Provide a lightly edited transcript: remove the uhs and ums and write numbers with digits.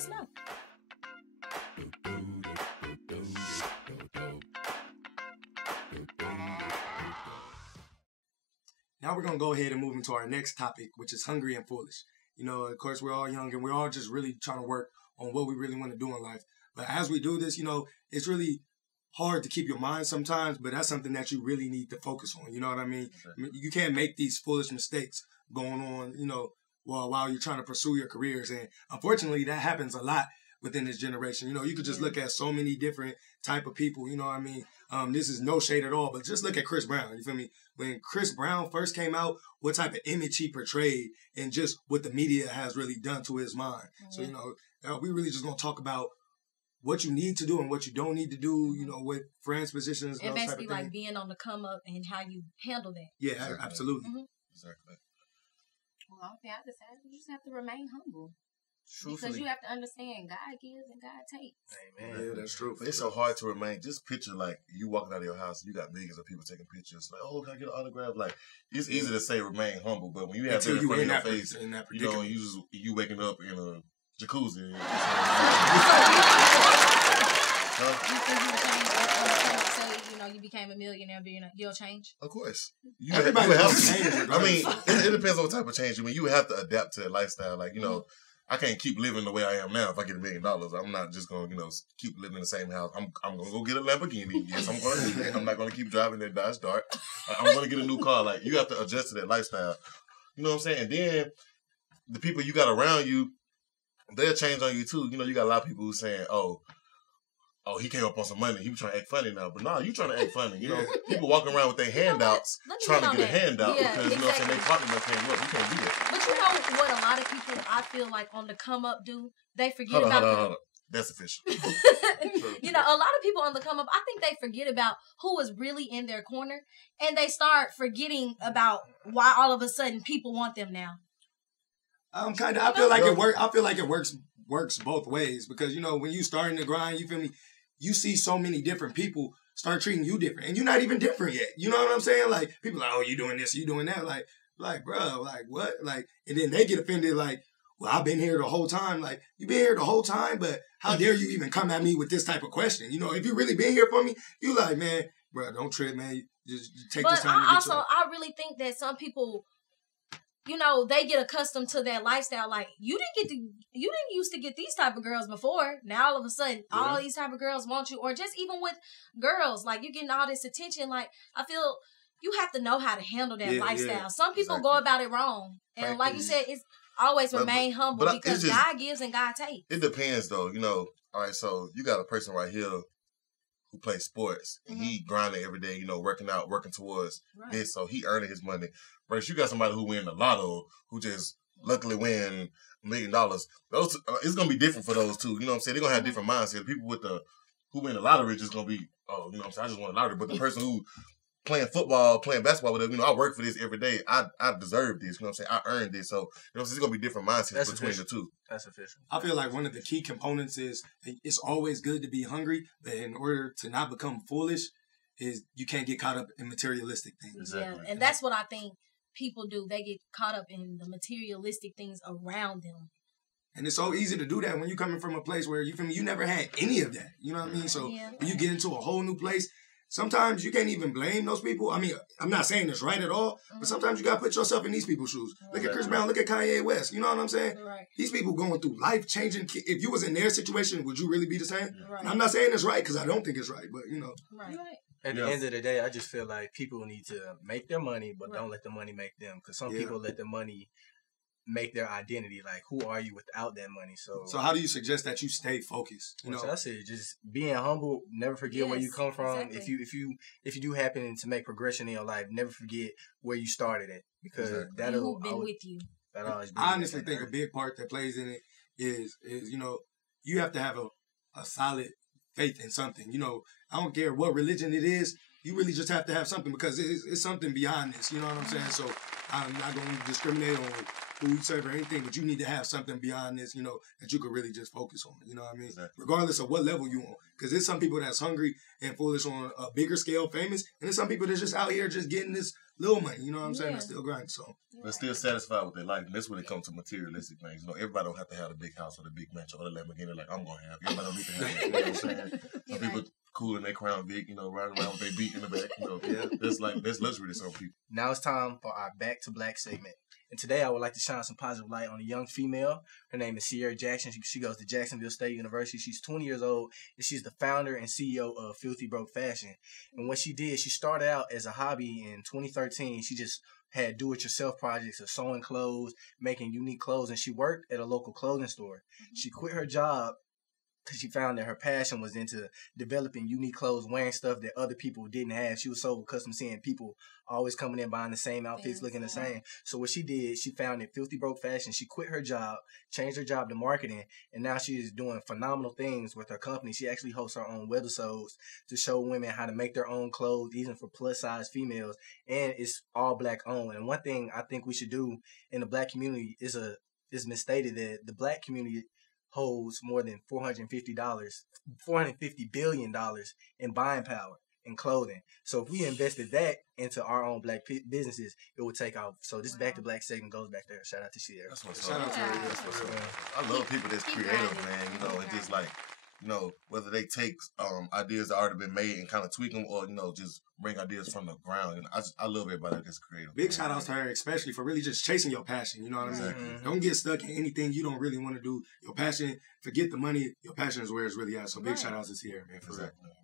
us know. Now we're going to go ahead and move into our next topic, which is hungry and foolish. You know, of course, we're all young and we're all just really trying to work on what we really want to do in life. But as we do this, you know, it's really hard to keep your mind sometimes, but that's something that you really need to focus on. You know what I mean? You can't make these foolish mistakes going on, you know, while you're trying to pursue your careers. And unfortunately, that happens a lot within this generation. You know, you could just look at so many different type of people, you know what I mean? This is no shade at all, but just look at Chris Brown, you feel me? When Chris Brown first came out, what type of image he portrayed and just what the media has really done to his mind. Mm-hmm. So, you know, we really just going to talk about what you need to do and what you don't need to do, you know, with friends, positions, and basically like being on the come up and how you handle that. Yeah, exactly. Absolutely. Mm-hmm. Exactly. Well, I have to say, you just have to remain humble. Truthfully. Because you have to understand God gives and God takes. Amen. Yeah, that's true. It's so hard to remain. Just picture like you walking out of your house, you got millions of people taking pictures. Like, oh, can I get an autograph? Like, it's easy to say remain humble, but when you have that in front of your face, you know, you waking up in a jacuzzi. You became a millionaire, you'll change? Of course. You have to change. I mean, it depends on what type of change. I mean, you have to adapt to that lifestyle. Like, you know, I can't keep living the way I am now if I get $1 million. I'm not just going to, you know, keep living in the same house. I'm going to go get a Lamborghini. Yes, I'm going to do that. I'm not going to keep driving that Dodge Dart. I'm going to get a new car. Like, you have to adjust to that lifestyle. You know what I'm saying? And then the people you got around you, they'll change on you too. You know, you got a lot of people who saying, oh, he came up on some money. He was trying to act funny now. But no, you trying to act funny. You know, people walking around with their handouts trying to get a handout because, you know what I'm saying, they partner can't look. You can't do that. But you know what a lot of people, I feel like, on the come up do? They forget about... Hold on. That's official. You know, a lot of people on the come up, I think they forget about who is really in their corner. And they start forgetting about why all of a sudden people want them now. Kind of. I feel like it works both ways because, you know, when you starting to grind, you feel me? You see so many different people start treating you different, and you're not even different yet. You know what I'm saying? Like, people are like, oh, you doing this, you doing that. Like, bro, like, what? Like, and then they get offended, like, well, I've been here the whole time. Like, you been here the whole time, but how dare you even come at me with this type of question? You know, if you really been here for me, you like, man, bro, don't trip, man. Just take this time to get you. I really think that some people, you know, they get accustomed to that lifestyle. Like, you didn't used to get these type of girls before. Now all of a sudden, all these type of girls want you. Or just even with girls, like, you getting all this attention. Like, I feel you have to know how to handle that lifestyle. Yeah. Some people go about it wrong. And like you said, it's always remain humble because God gives and God takes. It depends, though. You know, all right, so you got a person right here who plays sports. Mm-hmm. He grinding every day, you know, working out, working towards this. So he earning his money. Right, you got somebody who win the lotto, who just luckily win $1 million. Those it's gonna be different for those two. You know what I'm saying? They're gonna have different mindsets. People who win the lottery just gonna be, oh, you know what I'm saying? I just won the lottery. But the person who playing football, playing basketball, whatever, you know, I work for this every day. I deserve this. You know what I'm saying? I earned this. So, you know what I'm saying? It's gonna be different mindsets between the two. That's official. I feel like one of the key components is it's always good to be hungry, but in order to not become foolish, is you can't get caught up in materialistic things. Exactly. Yeah, and that's what I think people do. They get caught up in the materialistic things around them. And it's so easy to do that when you're coming from a place where you never had any of that. You know what I mean? So when you get into a whole new place, sometimes you can't even blame those people. I mean, I'm not saying it's right at all, but sometimes you got to put yourself in these people's shoes. Look at Chris Brown, look at Kanye West. You know what I'm saying? Right. These people going through life-changing. If you was in their situation, would you really be the same? Right. And I'm not saying it's right because I don't think it's right, but, you know. Right. At the end of the day, I just feel like people need to make their money, but don't let the money make them. Because some people let the money make their identity. Like, who are you without that money? So how do you suggest that you stay focused? You know, I said, just being humble. Never forget where you come from. Exactly. If you do happen to make progression in your life, never forget where you started at, because that'll been with you. I honestly think a big part that plays in it is you know, you have to have a solid faith in something. You know, I don't care what religion it is. You really just have to have something because it's something beyond this. You know what I'm saying? So I'm not going to discriminate on food serve or anything, but you need to have something beyond this, you know, that you could really just focus on. You know what I mean? Exactly. Regardless of what level you on. Because there's some people that's hungry and foolish on a bigger scale, famous, and there's some people that's just out here just getting this little money. You know what I'm saying? That's still grinding. So they're still satisfied with their life. And that's when it comes to materialistic things. You know, everybody don't have to have the big house or the big mansion or the Lamborghini like I'm gonna have. Everybody don't need to have it. You know what I'm saying? Some people cool in their Crown Vic, you know, riding around with their beat in the back. You know, that's luxury to some people. Now it's time for our Back to Black segment. And today I would like to shine some positive light on a young female. Her name is Sierra Jackson. She goes to Jacksonville State University. She's 20 years old, and she's the founder and CEO of Filthy Broke Fashion. And what she did, she started out as a hobby in 2013. She just had do-it-yourself projects of sewing clothes, making unique clothes, and she worked at a local clothing store. She quit her job because she found that her passion was into developing unique clothes, wearing stuff that other people didn't have. She was so accustomed to seeing people always coming in buying the same outfits, looking the same. So what she did, she founded Filthy Broke Fashion. She quit her job, changed her job to marketing, and now she is doing phenomenal things with her company. She actually hosts her own webisodes to show women how to make their own clothes, even for plus-size females, and it's all Black owned. And one thing I think we should do in the Black community is misstated that the Black community holds more than $450 billion in buying power in clothing. So if we invested that into our own Black businesses, it would take off. So this Back to Black segment goes back there. Shout out to Sierra. That's what's up. That's what's up. I love people that's creative, man. You know, and just like, you know, whether they take ideas that already been made and kind of tweak them, or you know, just bring ideas from the ground. And I love everybody that's creative. big shout outs to her, especially for really just chasing your passion. You know what I mean? Exactly. Don't get stuck in anything you don't really want to do. Your passion, forget the money. Your passion is where it's really at. So big shout outs to Sierra, man. For Exactly. real.